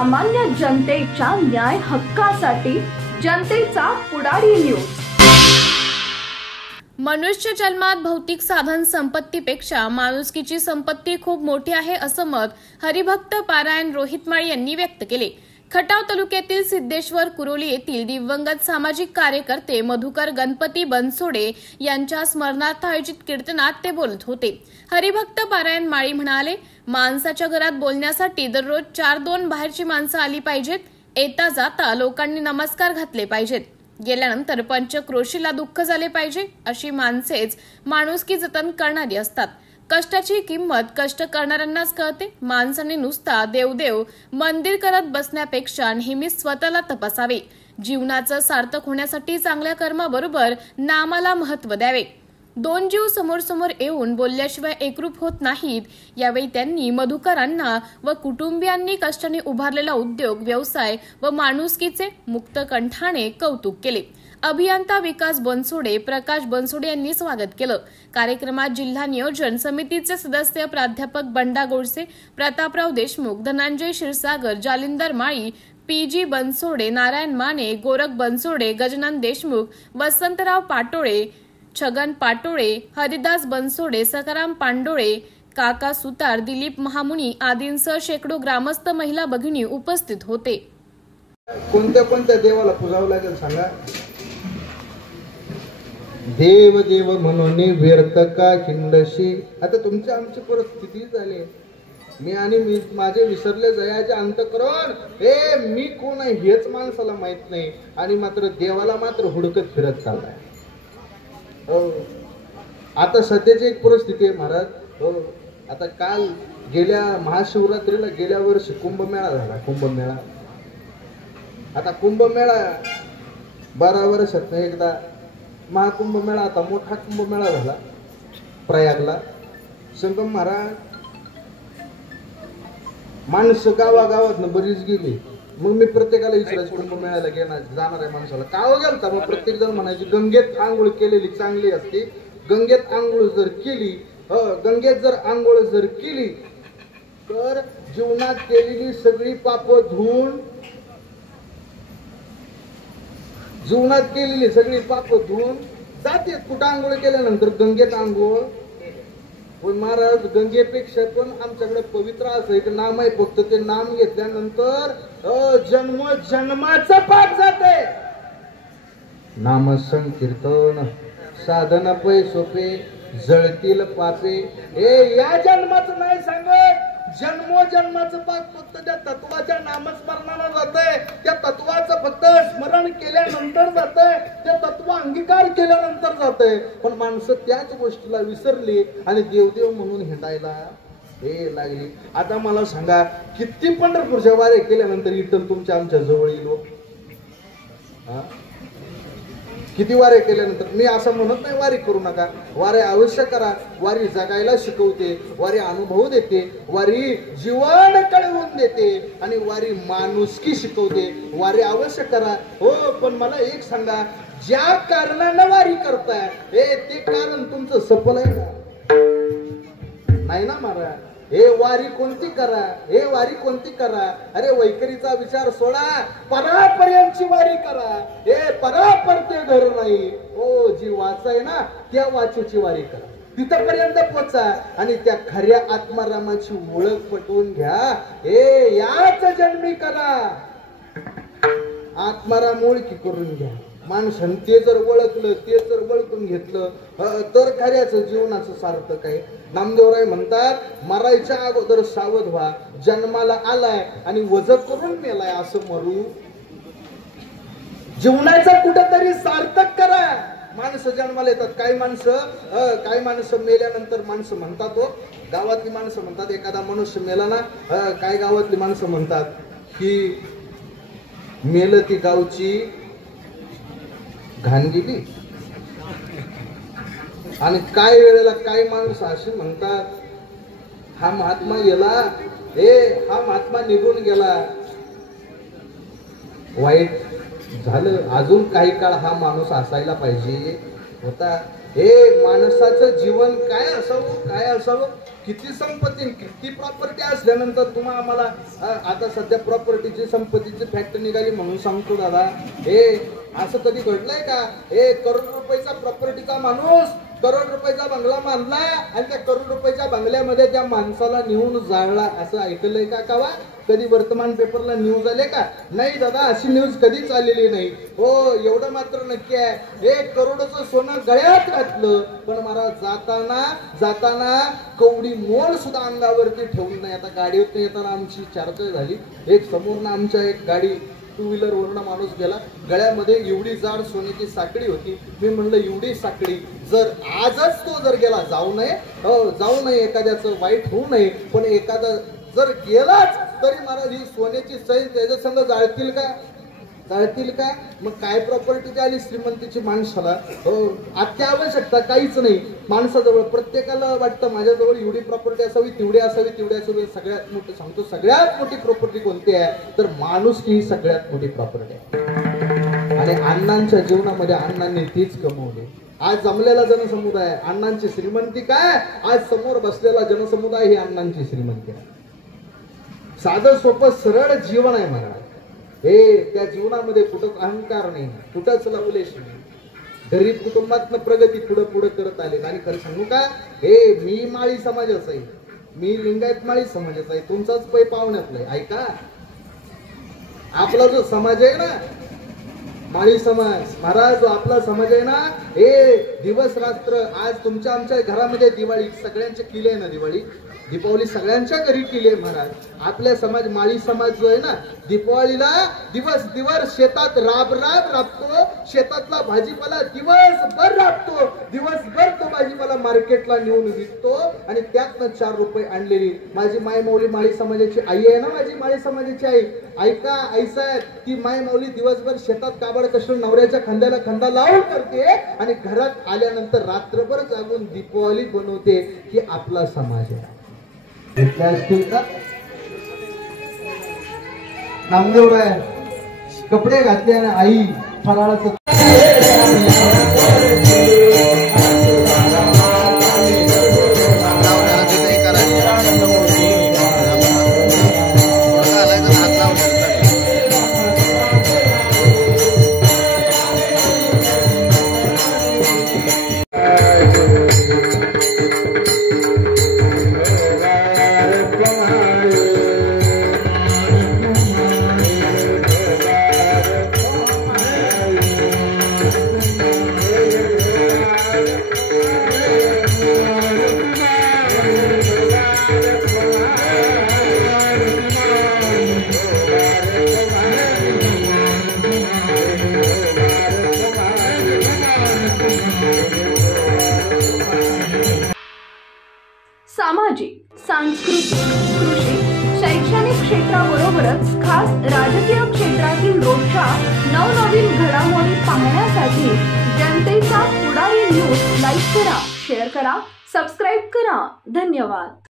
सामान्य जनतेच्या न्याय हक्कासाठी जनतेचा पुढारी न्यूज। मनुष्य जन्मात भौतिक साधन संपत्तीपेक्षा माणुसकीची संपत्ती खूप मोठी आहे असं मत हरिभक्त पारायण रोहित माळी यांनी व्यक्त केले। खटाव तालुक्यातील सिद्धेश्वर कुरोली येथील दिवंगत सामाजिक कार्यकर्ते मधुकर गणपती बनसोडे यांच्या स्मरणार्थ आयोजित कीर्तनात ते बोलत होते। हरिभक्त पारायण माळी म्हणाले, माणसाच्या घरात बोलण्यासाठी दररोज 4-2 बाहेरची माणसं आली पाहिजेत। येता जाता लोकांनी नमस्कार घातले पाहिजेत। गेल्यानंतर पंचक्रोशीला दुःख झाले पाहिजे। अशी माणसेच माणुसकी जतन करणारी असतात। कष्टाची किंमत कष्ट करणाऱ्यांनाच कळते। माणसाने नुसता देवदेव मंदिर करत बसण्यापेक्षा नेहमीच स्वतःला तपासावे। जीवनाचं सार्थक होण्यासाठी चांगल्या कर्माबरोबर नामाला महत्त्व द्यावे। 2 जीव समोर येऊन बोलल्याशिवाय एकरूप होत नाहीत। यावेळी त्यांनी मधुकरांना व कुटुंबियांनी कष्टाने उभारलेला उद्योग, व्यवसाय व माणुसकीचे मुक्तकंठाने कौतुक केले। अभियंता विकास बनसोडे, प्रकाश बनसोडे यांनी स्वागत केलं। कार्यक्रमात जिल्हा नियोजन समितीचे सदस्य प्राध्यापक बंडा गोडसे, प्रतापराव देशमुख, धनंजय क्षीरसागर, जालिंदर माळी, पीजी बनसोडे, नारायण माने, गोरख बनसोडे, गजानन देशमुख, वसंतराव पाटोळे, छगन पाटोळे, हरिदास बनसोडे, सकाराम पांडोळे, काका सुतार, दिलीप महामुनी आदींसह शेकडो ग्रामस्थ, महिला भगिनी उपस्थित होते। कोणत्या देवाला पूजावं लागेल सांगा? देव देव म्हणून व्यर्थ का खिंडशी। आता तुमची आमची परिस्थिती झाली, मी माझे विसरले जयाचे अंतःकरण, हे मी कोण आहे हेच माणसाला माहित नाही, आणि मात्र देवाला मात्र हुडकत फिरत चाललाय। आता सध्याची एक परिस्थिती आहे महाराज। आता काल गेल्या महाशिवरात्रीला गेल्या वर्षी कुंभमेळा झाला। कुंभमेळा आता कुंभमेळा 12 वर्षात एकदा महाकुंभमेळा, आता मोठा कुंभमेळा झाला प्रयागला। संगम महाराज माणसं गावागावात बरीच गेली। मग मी प्रत्येकाला विचारायचं कुंभमेळ्याला जाणार आहे माणसाला का गेलता? मग प्रत्येक जण म्हणायचे गंगेत आंघोळ केलेली चांगली असते। गंगेत आंघोळ जर केली, गंगेत जर आंघोळ जर केली तर जीवनात केलेली सगळी पाप धुवून, जीवनात केलेली सगळी पाप धुवून जाते। कुठं आंघोळ केल्यानंतर? गंगेत आंघोळ। पण महाराज गंगेपेक्षा पण आमच्याकडे पवित्र असं एक नाम आहे, फक्त ते नाम घेतल्यानंतर जन्म जन्माचं पाप जाते। नाम संकीर्तन साधना पै सोपे जळतील पापे। हे या जन्माचं नाही सांगत, जन्मोजन्माचं पाप फक्त त्या तत्वाच्या नामस्मरणाला जातंय। त्या तत्वाचं फक्त स्मरण केल्यानंतर जातंय, त्या तत्व अंगीकार केल्यानंतर जातंय। पण माणसं त्याच गोष्टीला विसरली आणि देवदेव म्हणून हिंडायला हे लागली। आता मला सांगा, किती पंढरपूरच्या वारे केल्यानंतर विठ्ठल तुमच्या आमच्या जवळ येईल? किती वारे केल्यानंतर? मी असं म्हणत नाही वारी करू नका, वारी अवश्य करा। वारी जगायला शिकवते, वारी अनुभव देते, वारी जीवन कळवून देते, आणि वारी माणुसकी शिकवते। वारी अवश्य करा हो, पण मला एक सांगा, ज्या कारणानं वारी करताय ते कारण तुमचं सफल आहे का? नाही ना महाराज। हे वारी कोणती करा, हे वारी कोणती करा? अरे वैखरीचा विचार सोडा, परापर्यंतची वारी करा। हे परापर ते घर नाही हो, जी वाचाय ना त्या वाचेची वारी करा, तिथपर्यंत पोचा आणि त्या खऱ्या आत्मारामाची ओळख पटवून घ्या। हे याच जन्मी करा, आत्माराम ओळखी करून घ्या। माणसाने ते जर ओळखलं, ते जर ओळखून घेतलं तर खऱ्याचं जीवनाचं सार्थक आहे। नामदेवराय म्हणतात, मरायच्या अगोदर सावध व्हा, जन्माला आलाय आणि वज करून मेलाय असं मरू। जीवनाचं कुठेतरी सार्थक करा। माणसं जन्माला येतात, काही माणसं मेल्यानंतर माणसं म्हणतात, हो गावातली माणसं म्हणतात, एखादा मनुष्य मेला ना, काही गावातली माणसं म्हणतात की मेलं ती गावची घाण गेली। आणि काही वेळेला काही माणूस असे म्हणतात, हा महात्मा गेला, हा महात्मा निघून गेला, वाईट झालं, अजून काही काळ हा माणूस असायला पाहिजे होता। हे माणसाचं जीवन काय असावं, किती संपत्ती किती प्रॉपर्टी असल्यानंतर तुम्हा आम्हाला आता सध्या प्रॉपर्टीची संपत्तीची फॅक्ट निघाली म्हणून सांगतो दादा, हे असं कधी घडलंय का? 1 करोड रुपयाचा प्रॉपर्टीचा माणूस करोड रुपयाचा बंगला बांधला आणि त्या करोड रुपयाच्या बंगल्यामध्ये त्या माणसाला नेऊन जाळला, असं ऐकलंय का? कावा कधी वर्तमान पेपरला न्यूज आले का? नाही दादा, अशी न्यूज कधीच आलेली नाही. हो, एवढं मात्र नक्की आहे, 1 करोडचं सोनं गळ्यात घातलं, पण मला जाताना कवडी मोल सुद्धा अंगावरती ठेवून नाही. आता गाडीवरती येताना आमची चर्चा झाली, एक समोरनं आमच्या एक गाडी 2 व्हीलर वरनं माणूस गेला, गळ्यामध्ये एवढी जाड सोन्याची साखळी होती. मी म्हणलं एवढी साखळी जर आजच तो जर गेला, जाऊ नये एखाद्याचं वाईट होऊ नये, पण एखादा जर गेलाच तरी महाराज ही सोन्याची चैन त्याच्या संग जाळतील का? मग काय प्रॉपर्टी आली श्रीमंतीची माणसाला? अत्यावश्यकता काहीच नाही माणसाजवळ. प्रत्येकाला वाटतं माझ्याजवळ एवढी प्रॉपर्टी असावी, तेवढी असावी. सगळ्यात मोठी सांगतो, सगळ्यात मोठी प्रॉपर्टी कोणती आहे तर माणुसकी ही सगळ्यात मोठी प्रॉपर्टी आहे. आणि अण्णांच्या जीवनामध्ये अण्णांनी तीच कमवली. आज जमलेला जनसमुदाय अण्णांची श्रीमंती काय, आज समोर बसलेला जनसमुदाय ही अण्णांची श्रीमंती आहे. साधं सोपं सरळ जीवन आहे महाराज. त्या जीवनामध्ये कुठंच अहंकार नाही, कुठंच लवलेश नाही. गरीब कुटुंबातनं प्रगती पुढे करत आले. आणि खरं सांगू का, मी माळी समाजाचा आहे, मी लिंगायत माळी समाजाचा आहे, तुमचाच पै पाहुण्यातला आहे. ऐका, आपला जो समाज आहे ना माळी समाज महाराज, जो आपला समाज आहे ना, दिवस रात्र आज तुमच्या आमच्या घरामध्ये दिवाळी सगळ्यांच्या केली आहे ना, दीपावली सगळ्यांच्या घरी केली आहे महाराज. आपल्या समाज माळी समाज जो आहे ना, दीपावलीला दिवस शेतात राबतो, शेतातला भाजीपाला दिवसभर राबतो, दिवसभर तो भाजीपाला मार्केटला नेऊन विकतो आणि त्यातनं 4 रुपये आणलेली माझी माय माऊली माळी समाजाची आई आहे ना, माझी माळी समाजाची आई. ऐका आईसाहेब, ती माय माऊली दिवसभर शेतात काबड कष्ट नवऱ्याच्या खांद्याला खांदा लावून करते आणि घरात आल्यानंतर रात्रभर जागून दीपावली बनवते. ही आपला समाज आहे. नामदेवराय कपडे घातले आणि आई फराळाचं सामाजिक, सांस्कृतिक, कृषी, शैक्षणिक क्षेत्राबरोबरच खास राजकीय क्षेत्रातील रोजच्या नवनवीन घडामोडी पाहण्यासाठी जनतेचा पुढारी न्यूज लाईक करा, शेअर करा, सबस्क्राईब करा. धन्यवाद.